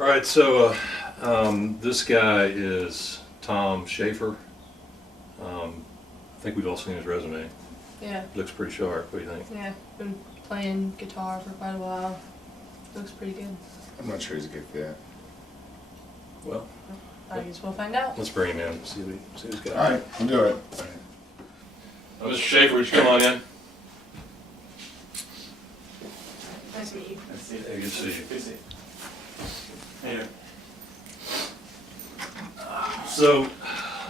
All right, so this guy is Tom Schaefer. I think we've all seen his resume. Yeah. Looks pretty sharp. What do you think? Yeah. Been playing guitar for quite a while. Looks pretty good. I'm not sure he's a good fit. Well, I guess we'll find out. let's bring him in. See what he's got. All right, I'll do it. Mr. Schaefer, would you come on in? Nice to meet you. Yeah, good to see you. Good to see you. Hey there. So,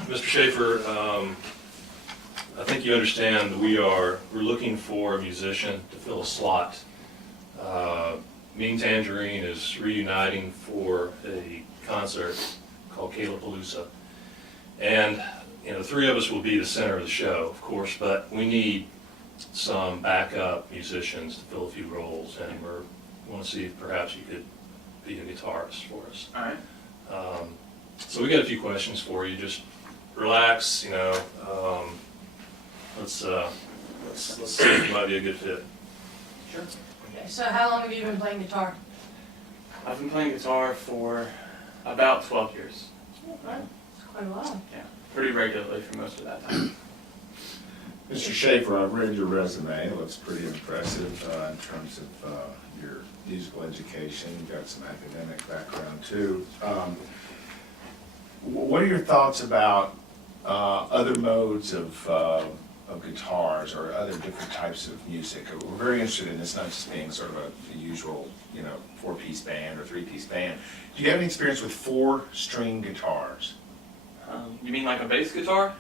Mr. Schaefer, I think you understand that we're looking for a musician to fill a slot. Mean Tangerine is reuniting for a concert called Kailapalooza. And, you know, the three of us will be the center of the show, of course, but we need some backup musicians to fill a few roles, and we want to see if perhaps you could be a guitarist for us. All right. So we got a few questions for you. Just relax, you know. Let's see if you might be a good fit. Sure. Okay, so how long have you been playing guitar? I've been playing guitar for about 12 years. Right. It's quite a while. Yeah, pretty regularly for most of that time. Mr. Schaefer, I've read your resume. It looks pretty impressive in terms of your musical education. You've got some academic background too. What are your thoughts about other modes of guitars or other different types of music? We're very interested in this, not just being sort of a usual, you know, 4-piece band or 3-piece band. Do you have any experience with 4-string guitars? You mean like a bass guitar?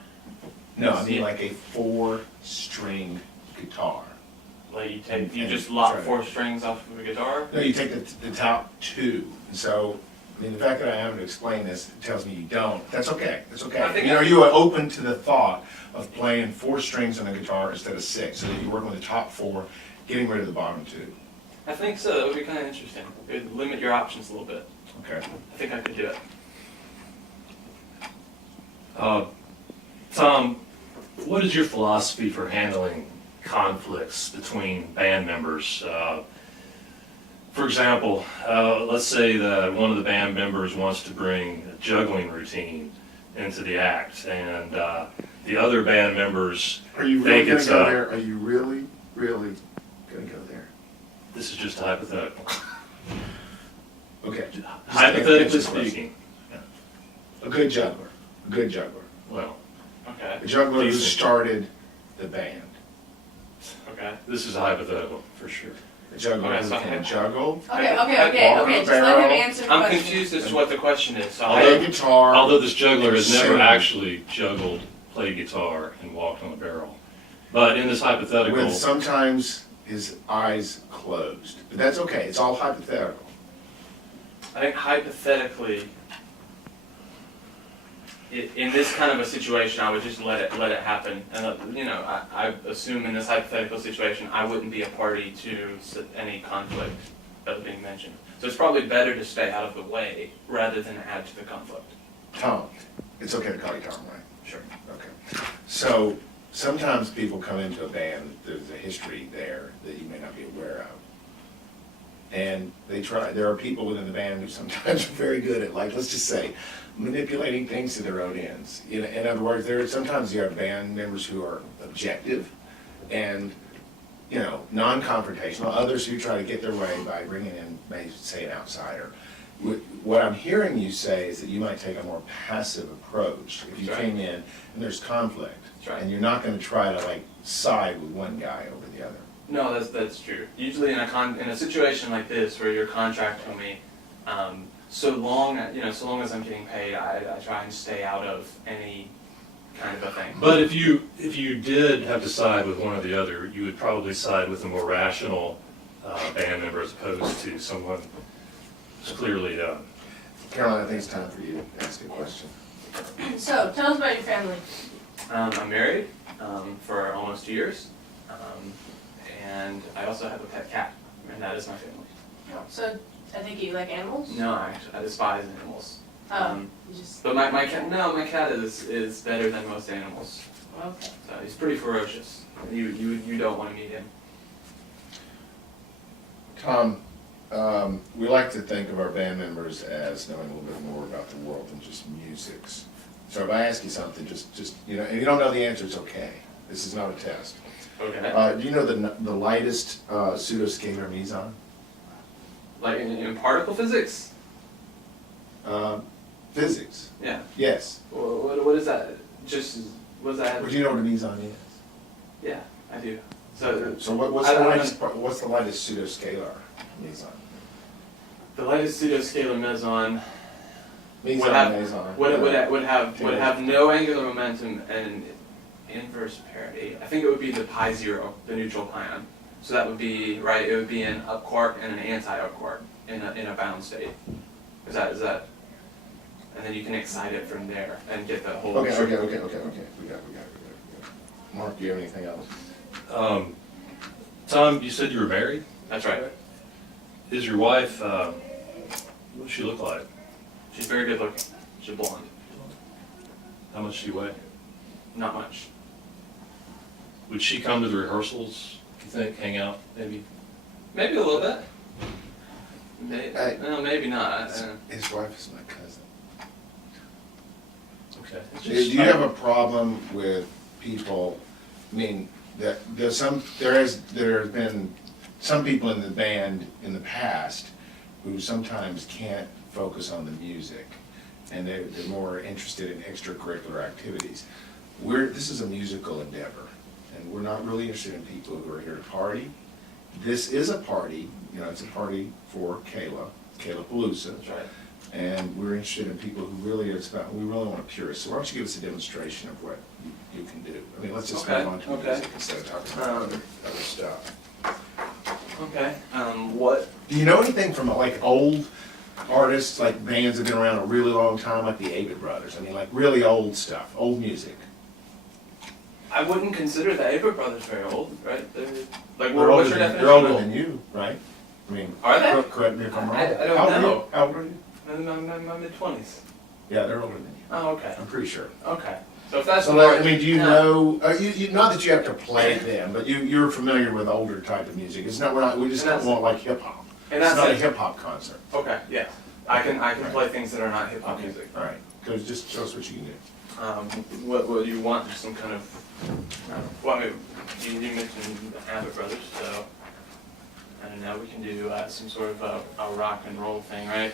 No, I mean like a 4-string guitar. Like you And just lop try to- 4 strings off of a guitar? No, you take the top 2. And so, I mean, the fact that I haven't explained this tells me you don't. That's okay. That's okay. I think You know, you are open to the thought of playing 4 strings on a guitar instead of 6, so that you're working with the top 4, getting rid of the bottom 2. I think so. That would be kind of interesting. It would limit your options a little bit. Okay. I think I could do it. Tom, what is your philosophy for handling conflicts between band members? For example, let's say that one of the band members wants to bring a juggling routine into the act, and the other band members Are you think really going it's to go there? Are you really going to go there? this is just hypothetical. Okay. Hypothetically Answer the question. speaking, A good juggler. A good juggler. well, Okay. A juggler who Decent. started the band. Okay. this is a hypothetical for sure. A juggler Okay, who so- can juggle, Okay, Walk on a just let him barrel. answer the I'm question. confused as to what the question is. So play guitar. Although this juggler has never Sing. actually juggled, played guitar, and walked on a barrel. But in this hypothetical, With sometimes his eyes closed. But that's okay, it's all hypothetical. I think hypothetically, in this kind of a situation, I would just let it happen. And you know, I assume in this hypothetical situation, I wouldn't be a party to any conflict that was being mentioned. So it's probably better to stay out of the way rather than add to the conflict. Tom, it's okay to call you Tom, right? Sure. Okay. So sometimes people come into a band, there's a history there that you may not be aware of. And there are people within the band who sometimes are very good at, like, let's just say, manipulating things to their own ends. In other words, sometimes you have band members who are objective and, you know, non-confrontational, others who try to get their way by bringing in, maybe say, an outsider. What I'm hearing you say is that you might take a more passive approach if you That's right. came in and there's conflict. That's right. And you're not going to try to, like, side with one guy over the other. No, that's true. Usually in a situation like this where you're contracting me, so long as I'm getting paid, I try and stay out of any kind of a thing. but if you did have to side with one or the other, you would probably side with a more rational band member as opposed to someone who's clearly Caroline, I think it's time for you to ask a question. So, tell us about your family. I'm married for almost 2 years, and I also have a pet cat, and that is my family. So, I think you like animals? No, I despise animals. You just, But my cat is better than most animals. okay. So he's pretty ferocious. You don't want to meet him. Tom, We like to think of our band members as knowing a little bit more about the world than just musics. So if I ask you something, just, you know, and you don't know the answer, it's okay. This is not a test. Okay. Do you know the lightest pseudoscalar meson? Like in particle physics? Physics, Yeah. yes. What is that? What does that But do you know what a meson is? Yeah, I do. So So what's I the don't what's the lightest pseudoscalar meson? the lightest pseudoscalar meson Meson, would have meson. would have no angular momentum and inverse parity. I think it would be the pi zero, the neutral pion. So that would be right. It would be an up quark and an anti-up quark in a bound state. Is that? And then you can excite it from there and get the whole. Okay. We got it. Mark, do you have anything else? Tom, you said you were married? That's right. Is your wife, what does she look like? She's very good looking. She's blonde. How much does she weigh? Not much. Would she come to the rehearsals, do you think, hang out, maybe? Maybe a little bit. Hey. No, maybe not. His wife is my cousin. Okay. Do you have a problem with people, I mean, there has been some people in the band in the past who sometimes can't focus on the music, and they're more interested in extracurricular activities. This is a musical endeavor, and we're not really interested in people who are here to party. This is a party, you know, it's a party for Kailapalooza. That's right. And we're interested in people who really we really want to purist. So why don't you give us a demonstration of what you can do? I mean, let's just move on to music instead of talking about other stuff. Okay. What? Do you know anything from like old artists, like bands that have been around a really long time, like the Avett Brothers? I mean, like really old stuff, old music. I wouldn't consider the Avett Brothers very old, right? Like, They're what's older your than, definition? they're older of old? than you, right? I mean, Are they? correct me if I'm wrong. I don't How old are you? know. How old are you? I'm in my mid-20s. Yeah, they're older than you. Oh, okay. I'm pretty sure. Okay. So if that's So, more, I mean, do you no. know? Not that you have to play them, but you're familiar with older type of music. It's not. We just don't want like hip hop. And It's that's not a it. hip hop concert. Okay. Yeah. I can Right. play things that are not hip hop Okay. music. All right. Just show us what you can do. What do you want? Just some kind of. Well, I mean, you mentioned the Avett Brothers, so I don't know. We can do some sort of a rock and roll thing, right?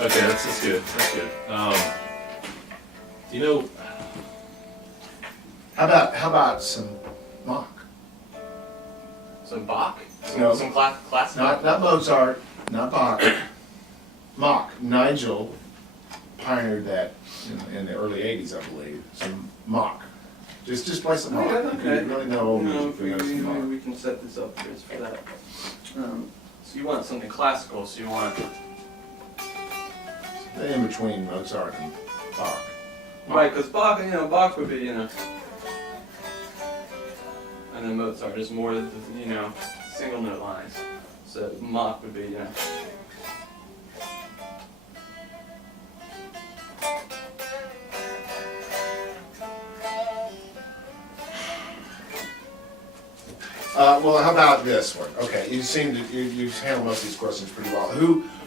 Okay, that's good, that's good. You know, How about some Mach? Some Bach? No. Some classical? Not Mozart, not Bach. Mach. Nigel pioneered that in the early '80s, I believe. Some Mach. Just play some Mach. Okay, If you really know old music, you know some Mach. we can set this up just for that. So you want something classical, so you want... In between Mozart and Bach. Right, because Bach would be, and then Mozart is more, single note lines. So Mach would be, Well, how about this one? Okay, you seem to you've handled most of these questions pretty well.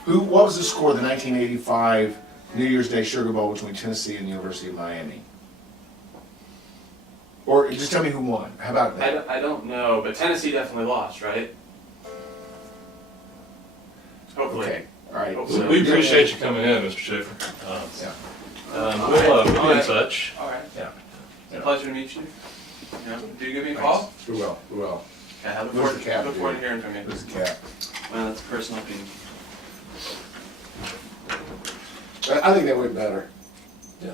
What was the score of the 1985 New Year's Day Sugar Bowl between Tennessee and the University of Miami? Or just tell me who won. How about that? I don't know, but Tennessee definitely lost, right? Hopefully. Okay, all right. Hopefully. we appreciate you coming in, Mr. Schaefer. Yeah. We'll be in Alright. touch. All right. Yeah. It's a pleasure to meet you. Do you give me a call? Who will? Okay, I look Where's forward, the cap, look forward to dude? hearing from you. There's a cap. Well, that's a personal opinion. I think that went better. Yeah.